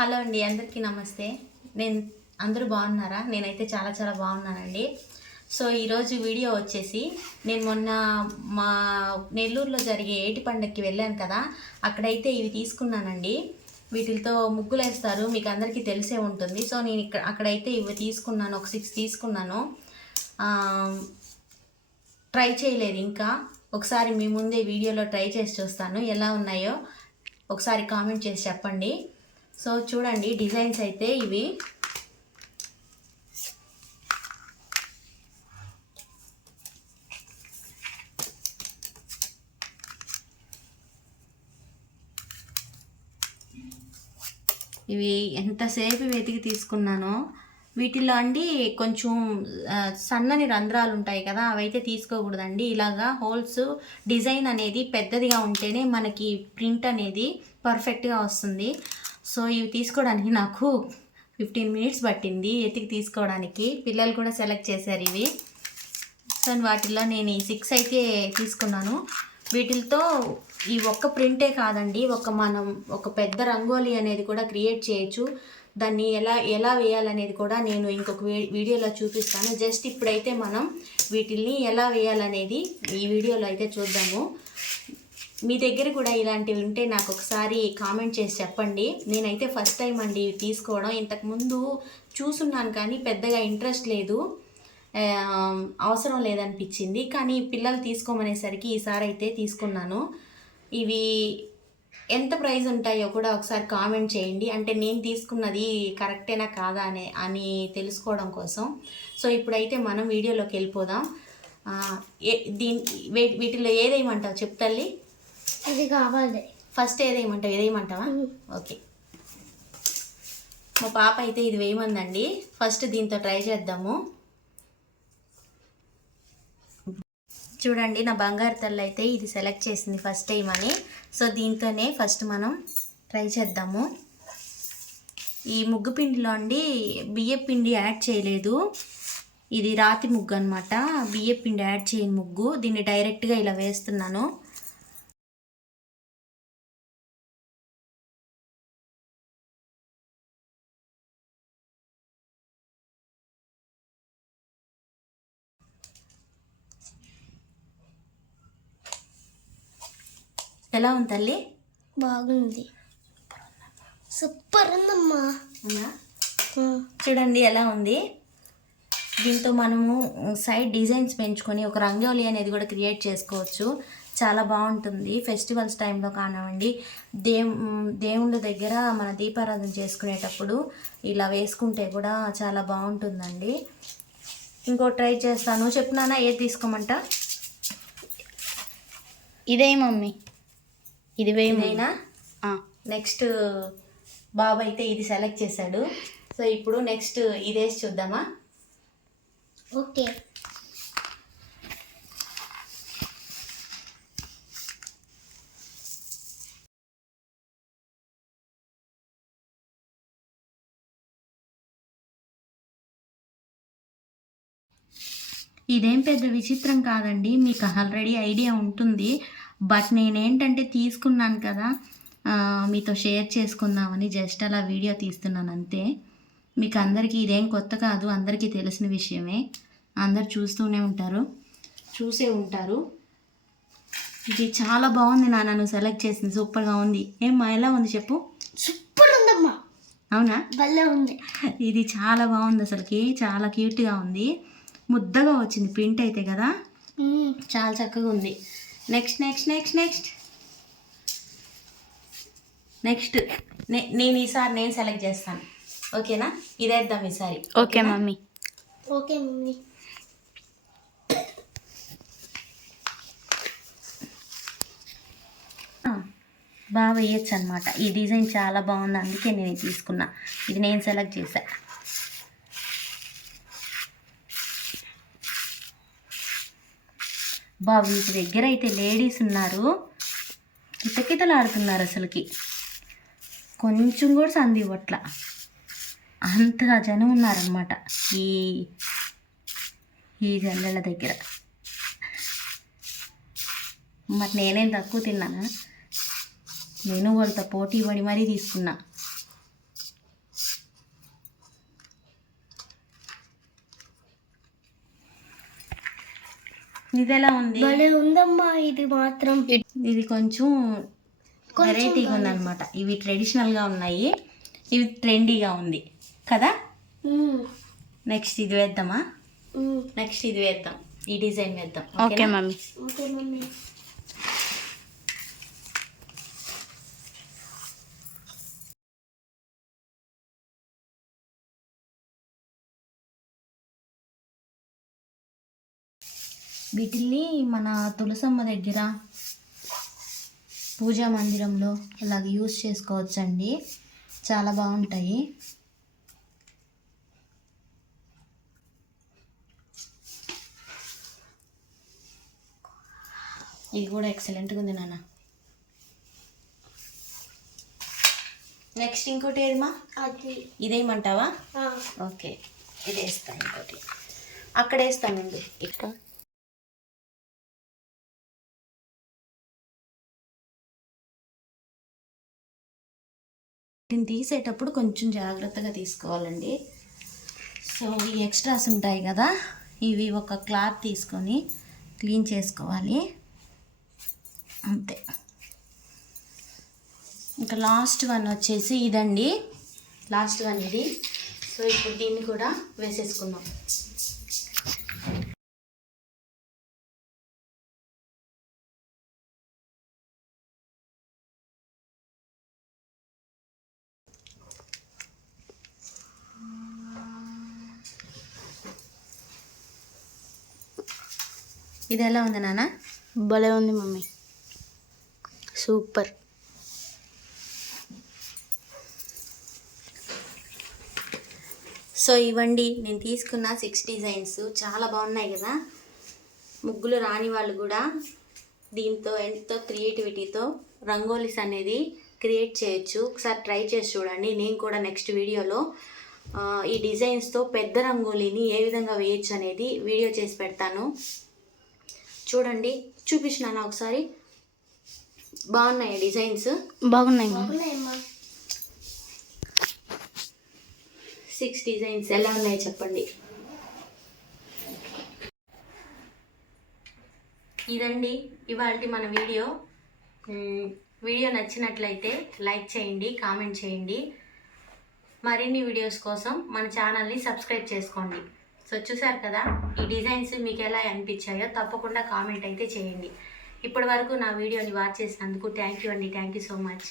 Hello అండి, అందరికీ నమస్తే. అందరూ బాగున్నారా? నేనైతే చాలా చాలా బాగున్నానండి. సో ఈరోజు వీడియో వచ్చేసి నేను మొన్న మా నెల్లూరులో జరిగే ఏటి పండుగకి వెళ్ళాను కదా, అక్కడైతే ఇవి తీసుకున్నానండి. వీటితో ముగ్గులు వేస్తారు, మీకు అందరికీ తెలిసే ఉంటుంది. సో నేను అక్కడైతే ఇవి తీసుకున్నాను, ఒక 6 తీసుకున్నాను. ట్రై చేయలేదు ఇంకా. ఒకసారి మీ ముందే వీడియోలో ట్రై చేసి చూస్తాను, ఎలా ఉన్నాయో ఒకసారి కామెంట్ చేసి చెప్పండి. సో చూడండి, డిజైన్స్ అయితే ఇవి. ఇవి ఎంతసేపు వెతికి తీసుకున్నానో. వీటిలో అండి కొంచెం సన్నని రంధ్రాలు ఉంటాయి కదా, అవైతే తీసుకోకూడదండి. ఇలాగా హోల్స్ డిజైన్ అనేది పెద్దదిగా ఉంటేనే మనకి ప్రింట్ అనేది పర్ఫెక్ట్గా వస్తుంది. సో ఇవి తీసుకోవడానికి నాకు 15 మినిట్స్ పట్టింది ఎతికి తీసుకోవడానికి. పిల్లలు కూడా సెలెక్ట్ చేశారు ఇవి. సో వాటిల్లో నేను ఈ 6 అయితే తీసుకున్నాను. వీటితో ఈ ఒక్క ప్రింటే కాదండి, మనం ఒక పెద్ద రంగోలీ అనేది కూడా క్రియేట్ చేయొచ్చు. దాన్ని ఎలా వేయాలనేది కూడా నేను ఇంకొక వీడియోలో చూపిస్తాను. జస్ట్ ఇప్పుడైతే మనం వీటిల్ని ఎలా వేయాలనేది ఈ వీడియోలో అయితే చూద్దాము. మీ దగ్గర కూడా ఇలాంటివి ఉంటే నాకు ఒకసారి కామెంట్ చేసి చెప్పండి. నేనైతే ఫస్ట్ టైం అండి తీసుకోవడం. ఇంతకుముందు చూసున్నాను కానీ పెద్దగా ఇంట్రెస్ట్ లేదు, అవసరం లేదనిపించింది. కానీ పిల్లలు తీసుకోమనేసరికి ఈసారి అయితే తీసుకున్నాను. ఇవి ఎంత ప్రైస్ ఉంటాయో కూడా ఒకసారి కామెంట్ చేయండి, అంటే నేను తీసుకున్నది కరెక్టేనా కాదా అని తెలుసుకోవడం కోసం. సో ఇప్పుడైతే మనం వీడియోలోకి వెళ్ళిపోదాం. వీటిలో ఏదేమంటావు చెప్తల్లి? ఇది కావాలి. ఫస్ట్ ఏదేమంటావు? ఏదేమంటావా? ఓకే. మా పాప అయితే ఇది వేయమందండి. ఫస్ట్ దీంతో ట్రై చేద్దాము. చూడండి, నా బంగారు తల్లి అయితే ఇది సెలెక్ట్ చేసింది ఫస్ట్ టైం అని. సో దీంతోనే ఫస్ట్ మనం ట్రై చేద్దాము. ఈ ముగ్గు పిండిలో అండి బియ్య పిండి యాడ్ చేయలేదు. ఇది రాతి ముగ్గు అనమాట, బియ్య పిండి యాడ్ చేయని ముగ్గు. దీన్ని డైరెక్ట్గా ఇలా వేస్తున్నాను. ఎలా ఉంది తల్లి? బాగుంది, సూపర్ ఉందమ్మా. చూడండి ఎలా ఉంది. దీంతో మనము సైడ్ డిజైన్స్ పెంచుకొని ఒక రంగోలీ అనేది కూడా క్రియేట్ చేసుకోవచ్చు. చాలా బాగుంటుంది. ఫెస్టివల్స్ టైంలో కానివ్వండి, దేవుళ్ళ దగ్గర మన దీపారాధన చేసుకునేటప్పుడు ఇలా వేసుకుంటే కూడా చాలా బాగుంటుందండి. ఇంకో ట్రై చేస్తాను. చెప్తున్నానా ఏది తీసుకోమంట? ఇదే మమ్మీ, ఇది వేయమైనా. నెక్స్ట్ బాబు అయితే ఇది సెలెక్ట్ చేశాడు. సో ఇప్పుడు నెక్స్ట్ ఇదేసి చూద్దామా? ఓకే. ఇదేం పెద్ద విచిత్రం కాదండి, మీకు ఆల్రెడీ ఐడియా ఉంటుంది. బట్ నేనేంటంటే తీసుకున్నాను కదా, మీతో షేర్ చేసుకుందామని జస్ట్ అలా వీడియో తీస్తున్నాను అంతే. మీకు అందరికీ ఇదేం కొత్త కాదు, అందరికీ తెలిసిన విషయమే. అందరు చూసే ఉంటారు. ఇది చాలా బాగుంది నాన్న, నువ్వు సెలెక్ట్ చేసింది సూపర్గా ఉంది. ఏమ్మా ఎలా ఉంది చెప్పు? సూపర్ ఉందమ్మా. అవునా? భలే ఉంది. ఇది చాలా బాగుంది, అసలుకి చాలా క్యూట్గా ఉంది. ముద్దగా వచ్చింది ప్రింట్ అయితే కదా, చాలా చక్కగా ఉంది. నెక్స్ట్ నేను ఈసారి నేను సెలెక్ట్ చేస్తాను. ఓకేనా? ఇదేద్దాం ఈసారి. Okay mummy. Okay mummy. బాగా వేయచ్చు అనమాట. ఈ డిజైన్ చాలా బాగుంది, అందుకే నేను తీసుకున్నా. ఇది నేను సెలెక్ట్ చేశా. వీటి దగ్గర అయితే లేడీస్ ఉన్నారు, కితకితలాడుతున్నారు. అసలుకి కొంచెం కూడా సంధి ఇవ్వట్ల, అంతగా జనం ఉన్నారనమాట ఈ జల్లెల దగ్గర. మరి నేనేం తక్కువ తిన్నానా? నేను వాళ్ళతో పోటీ పడి మరీ తీసుకున్నా. ఇది ఎలా ఉంది? భలే ఉందమ్మా ఇది మాత్రం. ఇది కొంచెం వెరైటీగా ఉందన్నమాట. ఇవి ట్రెడిషనల్గా ఉన్నాయి, ఇవి ట్రెండీగా ఉంది కదా. నెక్స్ట్ ఇది వేద్దామా? నెక్స్ట్ ఇది వేద్దాం, ఈ డిజైన్ వేద్దాం. Okay mummy. వీటిల్ని మన తులసమ్మ దగ్గర, పూజా మందిరంలో ఇలాగ యూజ్ చేసుకోవచ్చండి, చాలా బాగుంటాయి. ఇది కూడా ఎక్సలెంట్గా ఉంది నాన్న. నెక్స్ట్ ఇంకోటి ఏదిమా? అది ఇదేమంటావా? ఓకే, ఇది వేస్తాను. ఇంకోటి అక్కడ వేస్తాను ముందు. ఇక్కడ దీన్ని తీసేటప్పుడు కొంచెం జాగ్రత్తగా తీసుకోవాలండి. సో ఈ ఎక్స్ట్రాస్ ఉంటాయి కదా, ఇవి ఒక క్లాత్ తీసుకొని క్లీన్ చేసుకోవాలి అంతే. ఇంకా లాస్ట్ వన్ వచ్చేసి ఇదండి, లాస్ట్ వన్ ఇది. సో ఇప్పుడు దీన్ని కూడా వేసేసుకుందాం. ఇది ఎలా ఉంది నాన్న? భలే ఉంది మమ్మీ, సూపర్. సో ఇవ్వండి నేను తీసుకున్న 6 డిజైన్స్, చాలా బాగున్నాయి కదా. ముగ్గులు రాని వాళ్ళు కూడా దీంతో ఎంతో క్రియేటివిటీతో రంగోలీస్ అనేది క్రియేట్ చేయొచ్చు. ఒకసారి ట్రై చేసి చూడండి. నేను కూడా నెక్స్ట్ వీడియోలో ఈ డిజైన్స్తో పెద్ద రంగోలీని ఏ విధంగా వేయచ్చు అనేది వీడియో చేసి పెడతాను. చూడండి, చూపించినాను ఒకసారి. బాగున్నాయి డిజైన్స్? బాగున్నాయి. 6 డిజైన్స్ ఎలా ఉన్నాయో చెప్పండి. ఇదండి ఇవాళ మన వీడియో. వీడియో నచ్చినట్లయితే లైక్ చేయండి, కామెంట్ చేయండి. మరిన్ని వీడియోస్ కోసం మన ఛానల్ని సబ్స్క్రైబ్ చేసుకోండి. సో చూసారు కదా, ఈ డిజైన్స్ మీకు ఎలా అనిపించాయో తప్పకుండా కామెంట్ అయితే చేయండి. ఇప్పటి వరకు నా వీడియోని వాచ్ చేసినందుకు థ్యాంక్ యూ అండి. Thank you so much.